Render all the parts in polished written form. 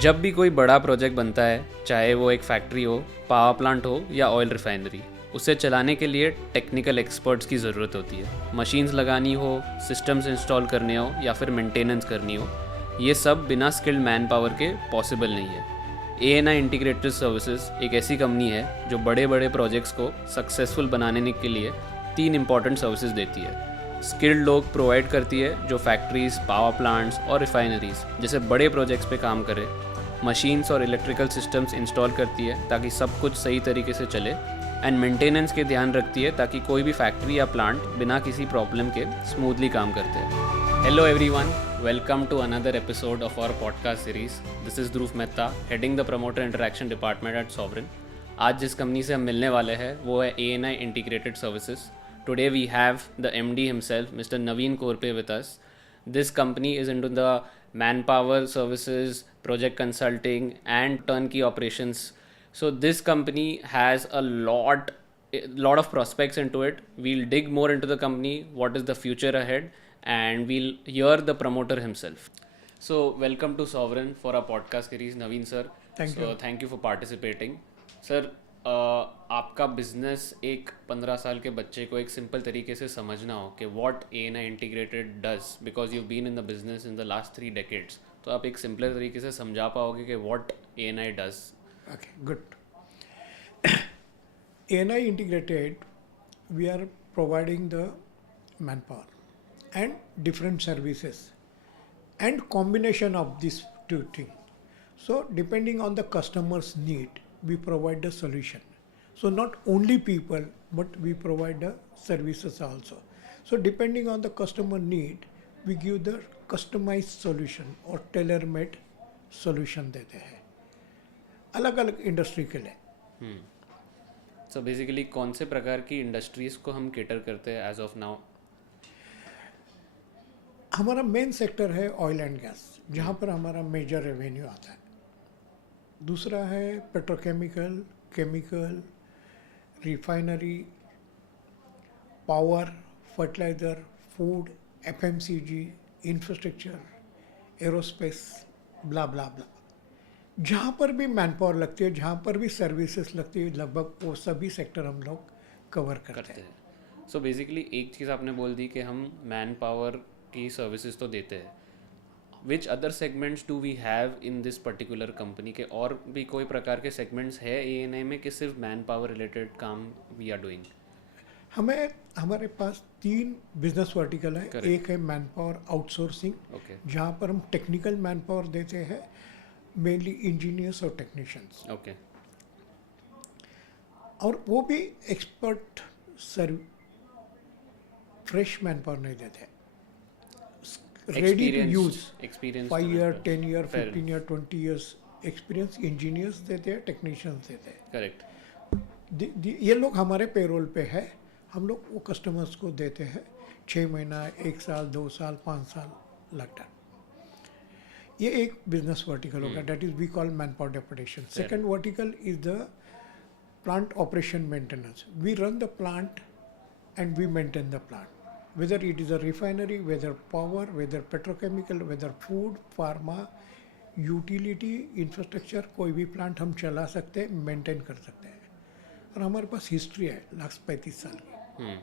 जब भी कोई बड़ा प्रोजेक्ट बनता है, चाहे वो एक फैक्ट्री हो, पावर प्लांट हो या ऑयल रिफाइनरी, उसे चलाने के लिए टेक्निकल एक्सपर्ट्स की ज़रूरत होती है। मशीन्स लगानी हो, सिस्टम्स इंस्टॉल करने हो या फिर मेंटेनेंस करनी हो, ये सब बिना स्किल्ड मैन पावर के पॉसिबल नहीं है। ANI इंटीग्रेटेड सर्विसेज एक ऐसी कंपनी है जो बड़े बड़े प्रोजेक्ट्स को सक्सेसफुल बनाने के लिए 3 इंपॉर्टेंट सर्विसेज देती है। स्किल्ड लोग प्रोवाइड करती है जो फैक्ट्रीज, पावर प्लांट्स और रिफाइनरीज जैसे बड़े प्रोजेक्ट्स पे काम करे। मशीन्स और इलेक्ट्रिकल सिस्टम्स इंस्टॉल करती है ताकि सब कुछ सही तरीके से चले। एंड मेंटेनेंस के ध्यान रखती है ताकि कोई भी फैक्ट्री या प्लांट बिना किसी प्रॉब्लम के स्मूथली काम करते हैं। Hello everyone, welcome to another episode of our podcast series. This is Dhruv Mehta, heading the promoter interaction department at Sovereign. आज जिस कंपनी से हम मिलने वाले हैं वो है ANI integrated services. Today we have the MD himself, Mr. Naveen Korpe, with us. This company is into the manpower services, project consulting, and turnkey operations. So this company has a lot of prospects into it. We'll dig more into the company, what is the future ahead, and we'll hear the promoter himself. So welcome to Sovereign for our podcast series, Naveen sir. Thank you for participating. Sir, आपका business एक 15 साल के बच्चे को एक simple तरीके से समझना हो कि what ANI integrated does, because you been in the business in the last 3 decades, तो आप एक सिंपलर तरीके से समझा पाओगे कि what ANI does. Okay, good. ANI integrated, we are providing the manpower and different services and combination of these two things. So depending on the customer's need, we provide the solution. So not only people, but we provide the services also. So depending on the customer need, we give the customized solution or tailor-made solution देते हैं अलग अलग industry के लिए। So basically कौन से प्रकार की इंडस्ट्रीज को हम केटर करते हैं एज ऑफ नाउ? हमारा मेन सेक्टर है ऑयल एंड गैस, जहाँ पर हमारा मेजर रेवेन्यू आता है। दूसरा है petrochemical, chemical, refinery, power, fertiliser, food, FMCG, infrastructure, aerospace, blah blah blah. जहाँ पर भी मैन पावर लगती है, जहाँ पर भी सर्विसेज लगती है, लगभग वो सभी सेक्टर हम लोग कवर करते हैं। सो बेसिकली एक चीज़ आपने बोल दी कि हम मैन पावर की सर्विसेज तो देते हैं। Which other segments do we have in this particular company के? और भी कोई प्रकार के सेगमेंट्स है ANI में कि सिर्फ मैन पावर रिलेटेड काम वी आर डूइंग? हमारे पास 3 बिजनेस वर्टिकल है। Correct. एक है मैन पावर आउटसोर्सिंग, जहाँ पर हम टेक्निकल मैन पावर देते हैं, मेनली इंजीनियर्स और टेक्नीशियंस। ओके। और वो भी एक्सपर्ट फ्रेश मैन पावर नहीं देते, ready to use, 5 year, 10 year, 15 year, 20 years experience engineers देते हैं, टेक्नीशियंस देते हैं। करेक्ट। ये लोग हमारे पेरोल पे है, हम लोग वो कस्टमर्स को देते हैं 6 महीना, 1 साल, 2 साल, 5 साल लगता है। ये एक बिजनेस वर्टिकल होगा, that is we call manpower deputation. Second vertical is the plant operation maintenance. We run the plant and we maintain the plant, whether it is a refinery, whether power, whether petrochemical, whether food, pharma, utility, infrastructure, कोई भी plant हम चला सकते हैं, maintain कर सकते हैं। और हमारे पास हिस्ट्री है लास्ट 35 साल की।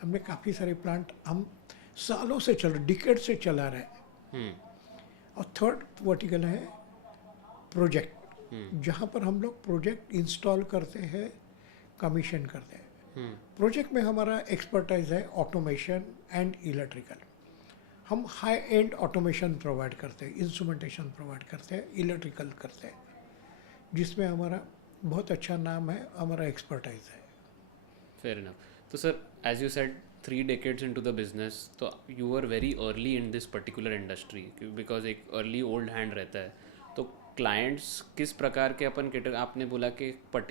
हमने काफ़ी सारे प्लांट हम सालों से डिकेड से चला रहे हैं। और थर्ड वर्टिकल है प्रोजेक्ट, जहाँ पर हम लोग प्रोजेक्ट इंस्टॉल करते हैं, कमीशन करते हैं। प्रोजेक्ट में हमारा एक्सपर्टाइज है ऑटोमेशन एंड इलेक्ट्रिकल। हम हाई एंड ऑटोमेशन प्रोवाइड करते हैं, इंस्ट्रूमेंटेशन प्रोवाइड करते हैं, इलेक्ट्रिकल करते हैं, जिसमें हमारा बहुत अच्छा नाम है, हमारा एक्सपर्टाइज है। Fair enough. तो sir, as you said 3 decades into the business, तो you are very early in this particular industry, because एक अर्ली ओल्ड हैंड रहता है। तो क्लाइंट्स किस प्रकार के अपन केटर, आपने बोला कि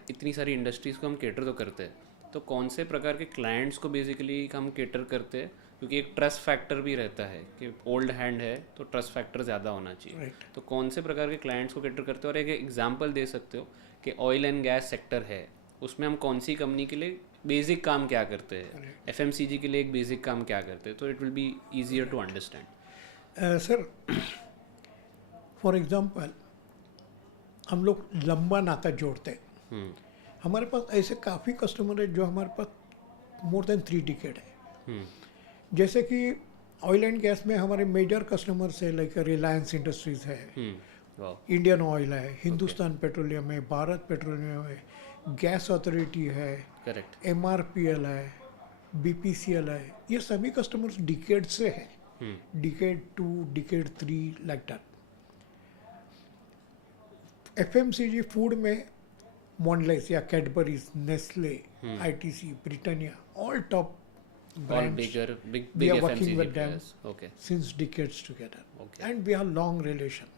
इतनी सारी इंडस्ट्रीज़ को हम केटर तो करते हैं, तो कौन से प्रकार के क्लाइंट्स को बेसिकली हम केटर करते हैं? क्योंकि एक ट्रस्ट फैक्टर भी रहता है कि ओल्ड हैंड है तो ट्रस्ट फैक्टर ज़्यादा होना चाहिए। तो कौन से प्रकार के क्लाइंट्स को केटर करते हो? और एक एग्जांपल दे सकते हो कि ऑयल एंड गैस सेक्टर है, उसमें हम कौन सी कंपनी के लिए बेसिक काम क्या करते हैं, FMCG के लिए एक बेसिक काम क्या करते हैं, तो it will be easier to understand. Sir, for example हम लोग लंबा नाता जोड़ते हैं. हम्म. हमारे पास ऐसे काफ़ी कस्टमर है जो हमारे पास मोर देन 3 डिकेड है. हम्म. जैसे कि ऑयल एंड गैस में हमारे मेजर कस्टमर्स है, लाइक रिलायंस इंडस्ट्रीज है, वाओ. इंडियन ऑयल है, हिंदुस्तान पेट्रोलियम है, भारत पेट्रोलियम है, गैस अथॉरिटी है, करेक्ट. एमआरपीएल है, बीपीसीएल है. ये सभी कस्टमर्स डिकेड से है. Decade 2, decade 3, like that. FMCG food में मॉन्डलेस या Cadbury's, Nestle, ITC, Britannia, all top All brands. big We are FMCG working with them players. Okay. since decades together. Okay. And we have long relation.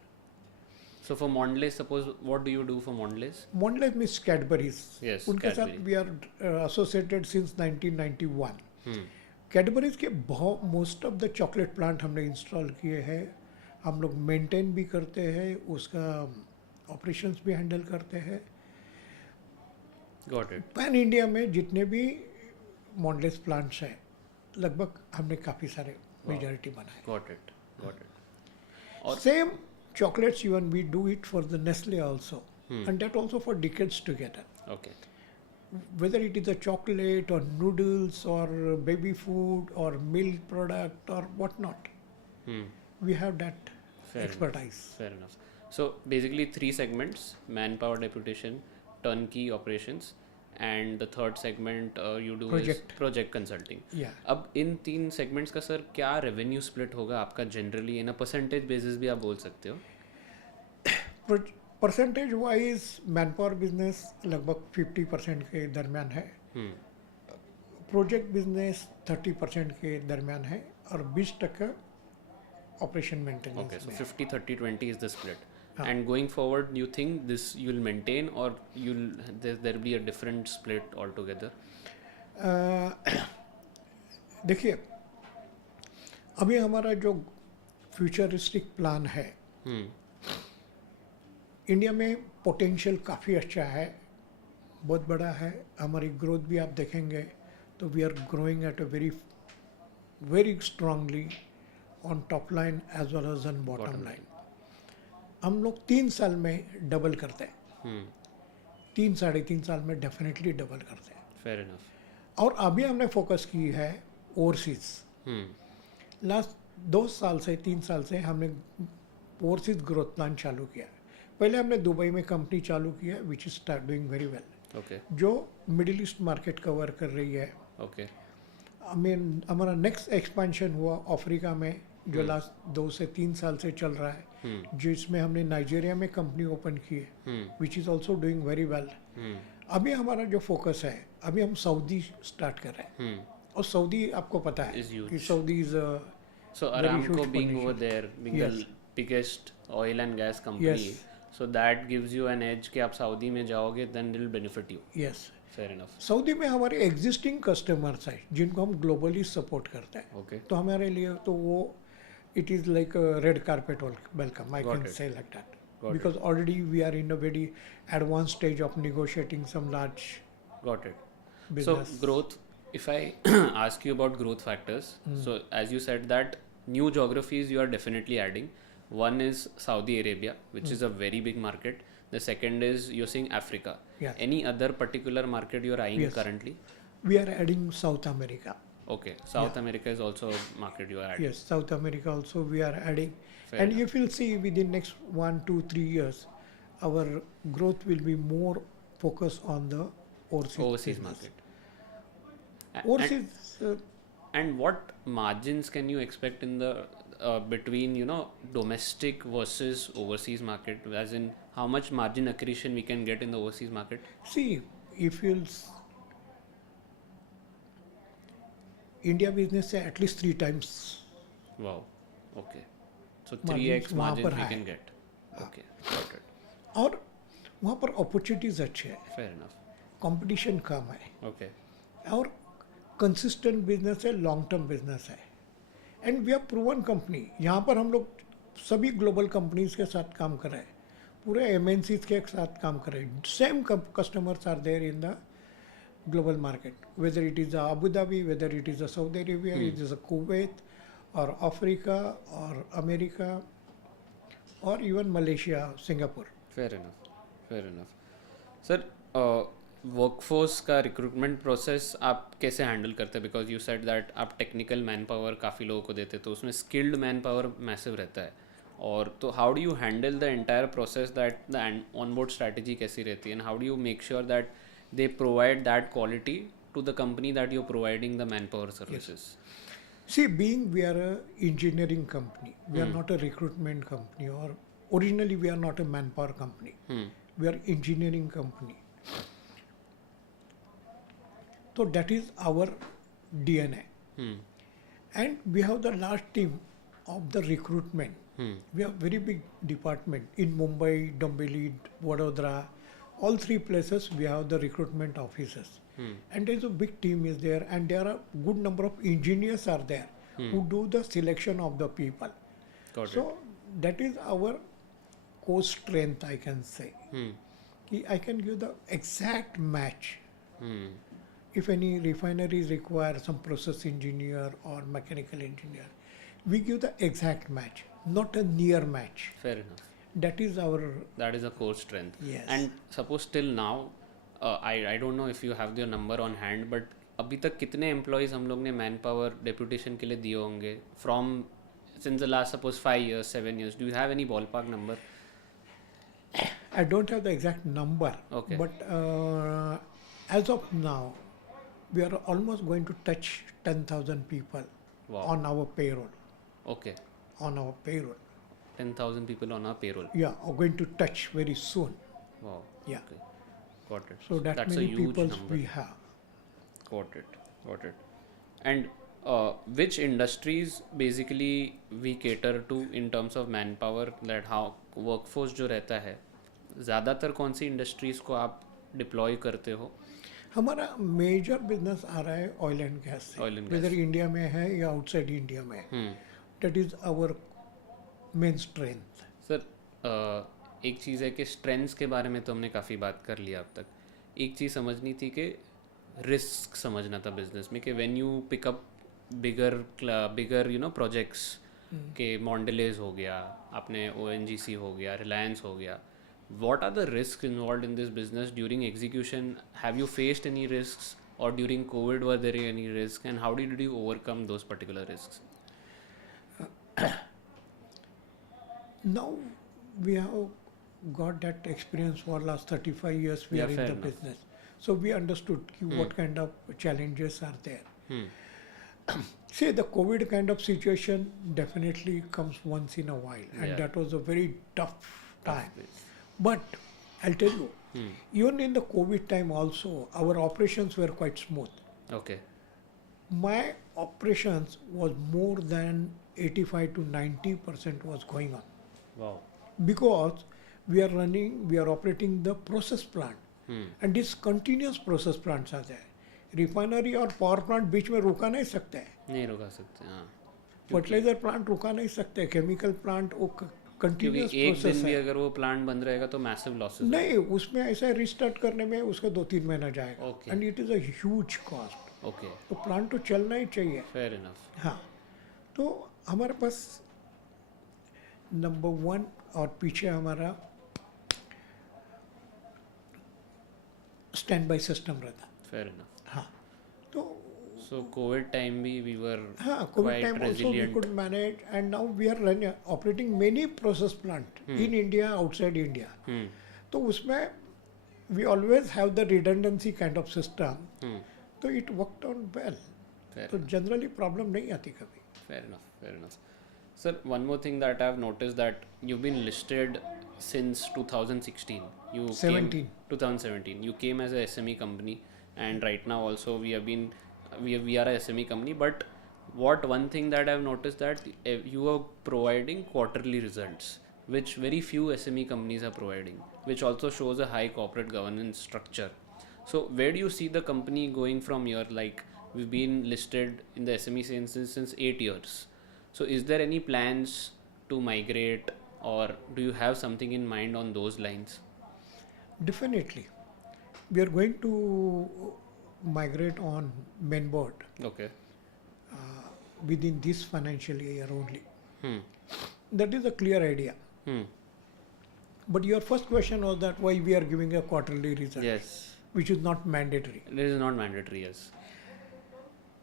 So for Mondelez, suppose what do you do for Mondelez? Mondelez means Cadbury's. Yes, उनके साथ Cadbury. we are associated since 1991. Hmm. Cadbury's के बहुत most of the chocolate plant हमने install किए हैं. हम लोग maintain भी करते हैं, उसका ऑपरेशंस भी हैंडल करते हैं. Got it. पैन इंडिया में जितने भी मॉन्डलेस प्लांट्स हैं, लगभग हमने काफ़ी सारे मेजॉरिटी बनाए. Got it. Got it. और Same chocolates even we do it for the Nestle also, and that also for decades together. okay. Whether it is a chocolate or noodles or baby food or milk product or whatnot, Hmm. we have that Fair expertise. Fair enough. So basically 3 segments: manpower deputation, turnkey operations, and the third segment you do Project. is project consulting. Yeah. अब इन 3 segments का sir क्या revenue split होगा आपका generally? In a percentage basis भी आप बोल सकते हो. परसेंटेज वाइज मैनपावर बिजनेस लगभग 50% के दरमियान है. प्रोजेक्ट बिजनेस 30% के दरमियान है और 20% operation maintenance. Okay, so 50, 30, 20 is the split. And going forward, you think this you'll maintain or there'll be a different split altogether? देखिए, अभी हमारा जो फ्यूचरिस्टिक प्लान है, इंडिया में पोटेंशियल काफ़ी अच्छा है, बहुत बड़ा है. हमारी ग्रोथ भी आप देखेंगे तो we are growing at a very strongly on top line as well as on bottom line. हम लोग 3 साल में डबल करते हैं. 3 साढ़े 3 साल में डेफिनेटली डबल करते हैं. Fair enough. और अभी हमने फोकस की है ओवरसीज. लास्ट 2 साल से 3 साल से हमने ओवरसीज ग्रोथ प्लान चालू किया. पहले हमने दुबई में कंपनी चालू किया which is start doing very well, Okay. जो मिडिल ईस्ट मार्केट कवर कर रही है. Okay. हमारा नेक्स्ट एक्सपेंशन हुआ अफ्रीका में, जो लास्ट 2 से 3 साल से चल रहा है, जिसमें हमने नाइजीरिया में कंपनी ओपन की है which is also doing very well. अभी हमारा जो फोकस है, अभी हम सऊदी स्टार्ट कर रहे हैं. और सऊदी आपको पता है Is huge. कि Saudi is So Very Aramco huge being over potential. there, being Yes. the biggest oil and gas company, Yes. so that gives you an edge कि आप सऊदी में जाओगे, then it will benefit you. Yes. Fair enough. Saudi में हमारे existing customers हैं जिनको हम globally support करते हैं. Okay. तो हमारे लिए तो वो it is like red carpet welcome, I Got can it. Say like that, Got because already we are in a very advance stage of negotiating some large Got it. business. So growth, if I ask you about growth factors, so as you said that new geographies you are definitely adding. One is Saudi Arabia, which is a very big market. The second is you're saying Africa. Yes. Any other particular market you're eyeing Yes. currently? We are adding South America. Okay, South America is also a market you are adding. Yes, South America also we are adding. Fair And enough. if you'll see within next 1, 2, 3 years, our growth will be more focused on the overseas Overseas business. market. And, Overseas, and what margins can you expect in the between domestic versus overseas market, as in how much margin accretion we can get in the overseas market? see, if you'll India business से at least 3 times. Wow. Okay. So Margins 3x वहाँ margins पर we high. can get. Okay. Got it. और वहाँ पर opportunities अच्छे हैं, Fair enough. Competition कम है, Okay. और कंसिस्टेंट बिजनेस है, लॉन्ग टर्म बिजनेस है. And we are proven company. यहाँ पर हम लोग सभी ग्लोबल कंपनीज के साथ काम कर रहे हैं, पूरे एमएनसीज के साथ काम कर रहे हैं. Same customers are there in the global market, whether it is Abu Dhabi, whether it is Saudi Arabia, it is Kuwait or Africa or America or even Malaysia, Singapore. Fair enough. Fair enough sir, workforce का recruitment process आप कैसे handle करते हैं? Because you said that आप technical man power काफ़ी लोगों को देते, तो उसमें स्किल्ड मैन पावर मैसिव रहता है, और तो how do you handle the entire process, that the on board strategy कैसी रहती है, and how do you make sure that they provide that quality to the company that you're providing the manpower services? See, being we are a engineering company, we are not a recruitment company, or originally we are not a manpower company. We are engineering company. So that is our DNA. And we have the large team of the recruitment. We have very big department in Mumbai, Dombivli, Vadodara, all three places we have the recruitment officers. And there's a big team is there, and there are good number of engineers are there who do the selection of the people. So that is our core strength, I can say. I can give the exact match. If any refineries require some process engineer or mechanical engineer, we give the exact match, not a near match. Fair enough. That is a core strength. Yes. And suppose till now, I don't know if you have your number on hand, but अभी तक कितने employees हम लोग ने man power deputation के लिए दिए होंगे from since the last suppose 5 years, 7 years? Do you have any ballpark number? I don't have the exact number. Okay. But as of now, we are almost going to touch 10,000 people. Wow. On our payroll. Okay. On our payroll. 10,000 people on our payroll. Yeah, are going to touch very soon. Wow. Yeah. Okay. Got it. So that's a many huge people number. we have. Got it. And which industries basically we cater to in terms of manpower, that how workforce जो रहता है, ज़्यादातर कौन सी industries को आप deploy करते हो? हमारा मेजर बिजनेस आ रहा है ऑयल एंड गैस से, Oil and whether gas. India में है या आउटसाइड इंडिया में है. That is our main strength. Sir, एक चीज़ है कि स्ट्रेंथ्स के बारे में तो हमने काफ़ी बात कर लिया अब तक. एक चीज़ समझनी थी कि रिस्क समझना था बिजनेस में, कि when you pick up bigger projects के मॉन्डलेज हो गया, आपने ONGC हो गया, रिलायंस हो गया, what are the risks involved in this business during execution? Have you faced any risks, or during COVID were there any risks, and how did you overcome those particular risks? Now we have got that experience for last 35 years we are in the business. So we understood what kind of challenges are there. See, the COVID kind of situation definitely comes once in a while, and that was a very tough time. But I'll tell you, even in the COVID time also, our operations were quite smooth. Okay. My operations was more than 85 to 90% was going on. Wow. Because we are operating the process plant. And these continuous process plants are there. Refinery और power plant बीच में रुका नहीं सकते हैं. नहीं रुका सकते, हाँ. फर्टिलाइजर प्लांट रुका नहीं सकते, केमिकल प्लांट वो कंटिन्यूस प्रोसेस है. एक दिन भी अगर वो प्लांट बंद रहेगा तो मैसिव लॉसेस. नहीं, उसमें ऐसा रिस्टार्ट करने में उसका 2-3 महीना जाएगा. Okay. And it is a huge cost. Okay. तो प्लांट तो चलना ही चाहिए. Fair enough. हाँ, तो हमारे पास नंबर 1 और पीछे हमारा स्टैंड बाय सिस्टम रहता. Fair enough. हाँ, तो So COVID time we were COVID quite time also we resilient. could manage, and now we are operating many process plant in India, outside India. तो उसमें we always have the redundancy kind of system. तो it worked on well. Fair. तो generally problem नहीं आती कभी. Fair enough. Sir, one more thing that I've noticed, that you've been listed since 2016. 2017. You came as a SME company, and right now also we are a SME company. But one thing that I've noticed, that you are providing quarterly results, which very few SME companies are providing, which also shows a high corporate governance structure. So where do you see the company going from here? Like, we've been listed in the SME since 8 years. So is there any plans to migrate, or do you have something in mind on those lines? Definitely. We are going to migrate on main board Okay. within this financial year only. Hmm. That is a clear idea. But your first question was that why we are giving a quarterly result, Yes, which is not mandatory. it is not mandatory. Yes.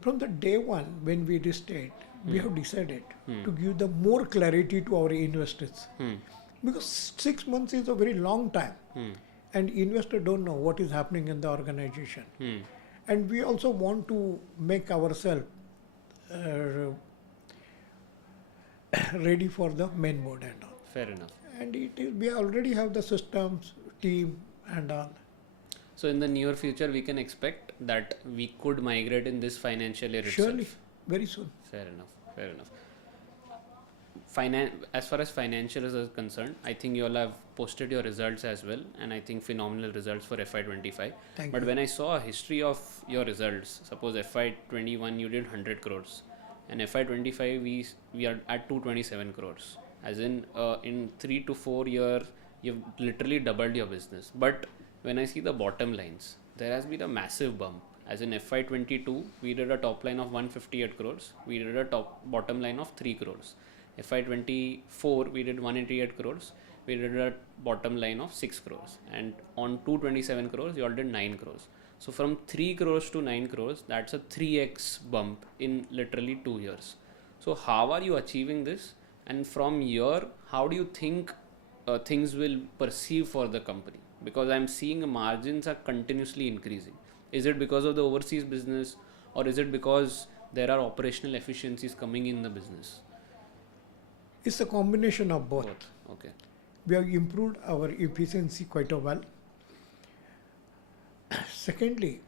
From the day one, when we listed, we have decided Hmm. to give the more clarity to our investors. Hmm. Because 6 months is a very long time, Hmm. and investors don't know what is happening in the organization. Hmm. And we also want to make ourselves uh, ready for the main board and all. Fair enough. And we already have the systems, team, and all. So in the near future, we can expect that we could migrate in this financial year Surely, itself. very soon. Fair enough. Fair enough. As far as financials are concerned, I think you all have posted your results as well, and I think phenomenal results for FY25. Thank But you. when I saw a history of your results, suppose FY21 you did 100 crores, and FY25 we are at 227 crores. As in 3 to 4 years, you've literally doubled your business. But when I see the bottom lines, there has been a massive bump. As in FY22, we did a top line of 158 crores. We did a bottom line of 3 crores. FY24, we did 188 crores. We did a bottom line of 6 crores. And on 227 crores, you all did 9 crores. So from 3 crores to 9 crores, that's a 3x bump in literally 2 years. So how are you achieving this? And from here, how do you think things will perceive for the company? Because I'm seeing margins are continuously increasing. Is it because of the overseas business, or is it because there are operational efficiencies coming in the business? It's a combination of both. Okay. We have improved our efficiency quite a well. Secondly,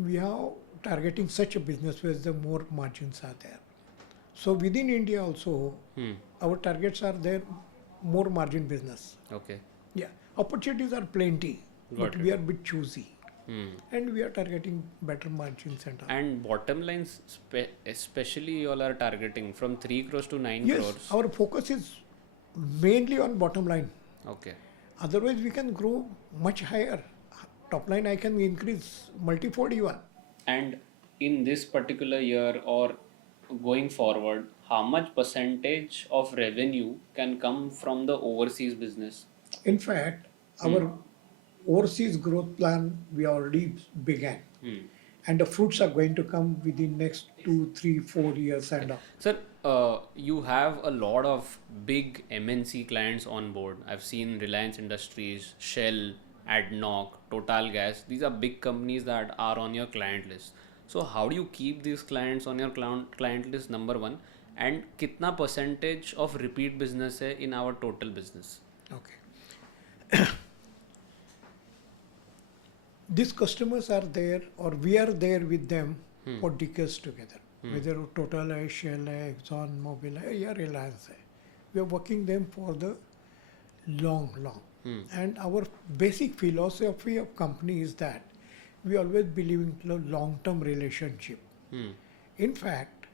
we are targeting such a business where the more margins are there. So within India also, our targets are there, more margin business. Okay. Yeah, opportunities are plenty, but we are a bit choosy. And we are targeting better margins and all. And bottom lines, especially you all are targeting from 3 crores to 9 Yes, crores. our focus is mainly on bottom line. Okay. Otherwise, we can grow much higher. Top line, I can increase multifold even. And in this particular year or going forward, how much percentage of revenue can come from the overseas business? In fact, our overseas growth plan we already began, and the fruits are going to come within next 2, 3, 4 years and all. Sir, you have a lot of big MNC clients on board. I've seen Reliance Industries, Shell, ADNOC, Total Gas. These are big companies that are on your client list. So how do you keep these clients on your client list, number one? And kitna percentage of repeat business hai in our total business? Okay. These customers are there, or we are there with them for decades together. Whether Total hai, Shell hai, Exxon Mobil hai, or Reliance hai. We are working them for the long. And our basic philosophy of company is that we always believe in long-term relationship. In fact,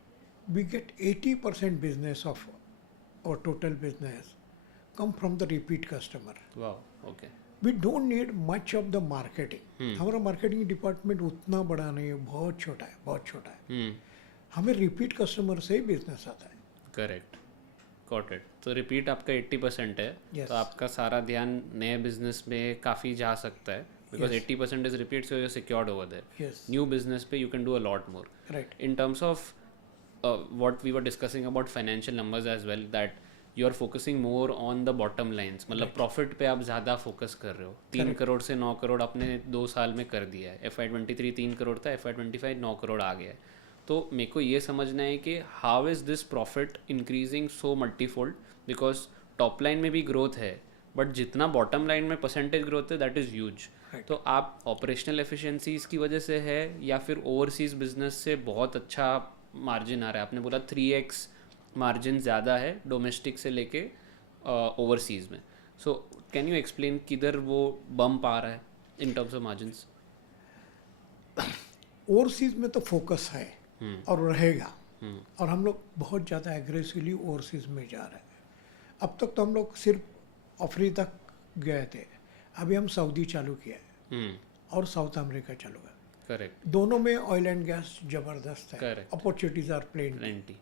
we get 80% business of our total business come from the repeat customer. Wow, okay. We don't need much of the marketing. हमारा marketing department उतना बड़ा नहीं है, बहुत छोटा है. हमें repeat customer से ही business आता है. Correct. Got it. तो repeat आपका 80% है. Yes. तो आपका सारा ध्यान नए business में काफ़ी जा सकता है. Because 80% is repeat, so you're secured over there. Yes. New business पे you can do a lot more. Right. In terms of what we were discussing about financial numbers as well, that you are focusing more on the bottom lines. मतलब profit पे आप ज़्यादा focus कर रहे हो. 3 करोड़ से 9 करोड़ आपने 2 साल में कर दिया है. FY23 3 करोड़ था, FY25 9 करोड़ आ गया है. तो मेरे को ये समझना है कि how is this profit increasing so multifold, because top line में भी growth है, but जितना bottom line में percentage growth है that is huge. तो आप ऑपरेशनल एफिशिएंसीज की वजह से है या फिर ओवरसीज बिजनेस से बहुत अच्छा मार्जिन आ रहा है? आपने बोला 3x मार्जिन ज़्यादा है डोमेस्टिक से लेके ओवरसीज में. सो कैन यू एक्सप्लेन किधर वो बम्प आ रहा है in terms of margins? Overseas में तो फोकस है और रहेगा, और हम लोग बहुत ज़्यादा एग्रेसिवली ओवरसीज में जा रहे हैं. अब तक तो हम लोग सिर्फ अफ्रीका तक गए थे, अभी हम सऊदी चालू किया है और साउथ अमेरिका चालू है. करेक्ट. दोनों में ऑयल एंड गैस जबरदस्त है. Correct. Opportunities are plenty.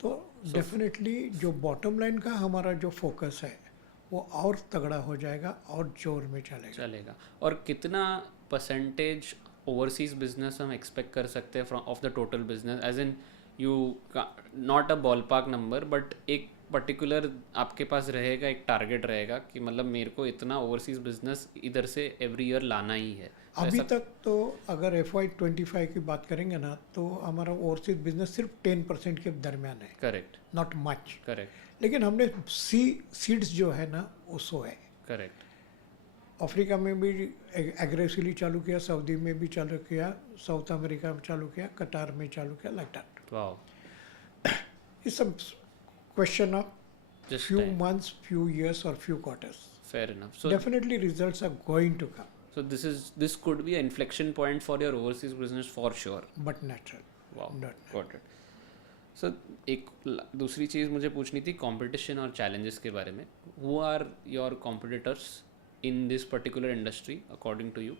तो डेफिनेटली जो बॉटम लाइन का हमारा जो फोकस है वो और तगड़ा हो जाएगा और जोर में चलेगा। और कितना परसेंटेज ओवरसीज बिजनेस हम एक्सपेक्ट कर सकते हैं from of the total business, as in you not a ballpark number, but एक पर्टिकुलर आपके पास रहेगा, एक टारगेट रहेगा कि मतलब मेरे को इतना ओवरसीज बिजनेस इधर से एवरी ईयर लाना ही है? अभी तक तो अगर FY25 की बात करेंगे ना, तो हमारा ओवरसीज बिजनेस सिर्फ 10% के दरमियान है। करेक्ट। Not much. करेक्ट। लेकिन हमने सीड्स जो है ना वो 100 है। करेक्ट। अफ्रीका में भी एग्रेसिवली चालू किया, सऊदी में भी चालू किया, साउथ अमेरिका में चालू किया, कतार में चालू किया, like that. Wow. It's a question of Just few time. months, few years or few quarters. Fair enough. So Definitely results are going to come, so this could be an inflection point for your overseas business for sure. but natural. Wow. Not Got it. So एक दूसरी चीज़ मुझे पूछनी थी competition और challenges के बारे में. Who are your competitors in this particular industry according to you,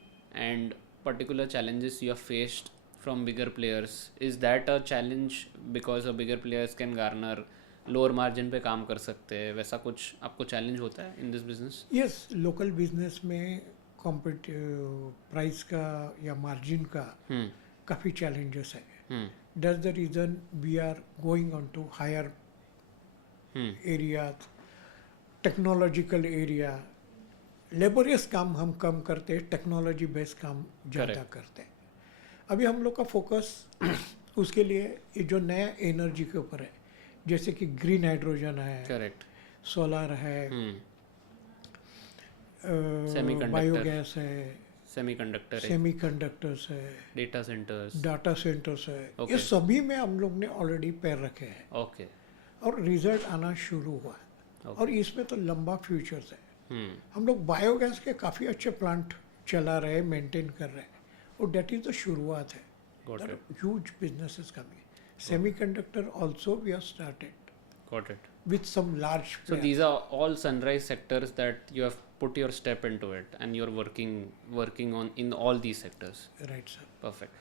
and particular challenges you have faced from bigger players? Is that a challenge because a bigger players can garner lower margin पे काम कर सकते हैं, वैसा कुछ आपको challenge होता है in this business? Yes, local business में प्राइस का या मार्जिन का काफ़ी चैलेंजेस है. That's the reason we are going on to higher areas, technological area. Laborious काम हम कम करते हैं, टेक्नोलॉजी बेस्ड काम ज़्यादा करते हैं. अभी हम लोग का फोकस उसके लिए ये जो नया एनर्जी के ऊपर है, जैसे कि ग्रीन हाइड्रोजन है, करेक्ट, सोलर है, बायोगैस है, सेमीकंडक्टर्स है, डेटा सेंटर्स है. Okay. ये सभी में हम लोग ने ऑलरेडी पैर रखे हैं. ओके. और रिजल्ट आना शुरू हुआ है. Okay. और इसमें तो लंबा फ्यूचर्स है. हम लोग बायोगैस के काफ़ी अच्छे प्लांट चला रहे हैं, मेंटेन कर रहे हैं, और डेट इज़ द शुरुआत है. Huge business is coming. Semiconductor also we have started. Got it. With some large So players. these are all sunrise sectors that you have put your step into it, and you're working on in all these sectors. Right, sir. Perfect.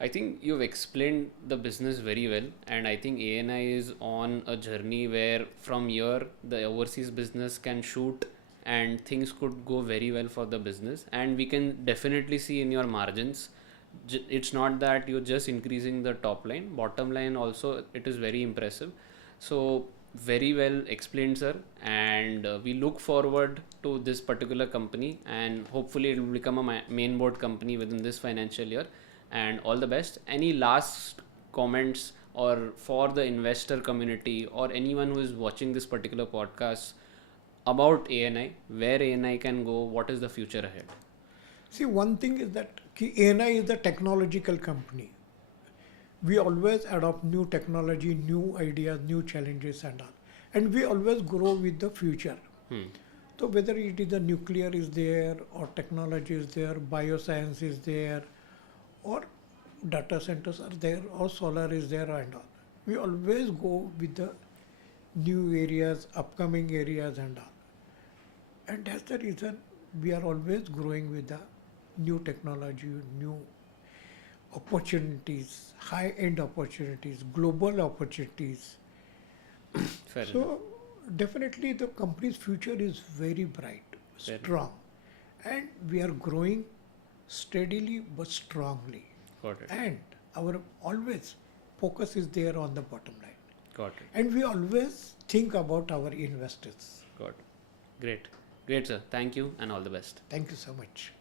I think you've explained the business very well, and I think ANI is on a journey where from here the overseas business can shoot and things could go very well for the business, and we can definitely see in your margins. It's not that you're just increasing the top line, bottom line also it is very impressive. So very well explained, sir, and we look forward to this particular company, and hopefully it will become a main board company within this financial year, and all the best. Any last comments or for the investor community or anyone who is watching this particular podcast about ANI, where ANI can go, what is the future ahead? See, one thing is that ANI is a technological company. We always adopt new technology, new ideas, new challenges and all. And we always grow with the future. So whether it is the nuclear is there, or technology is there, bioscience is there, or data centers are there, or solar is there and all. We always go with the new areas, upcoming areas and all. And that's the reason we are always growing with the new technology, new opportunities, high-end opportunities, global opportunities. Fair So enough. definitely the company's future is very bright, Fair strong, and we are growing steadily but strongly. Got it. And our always focus is there on the bottom line. Got it. And we always think about our investors. Got it. Great, sir. Thank you and all the best. Thank you so much.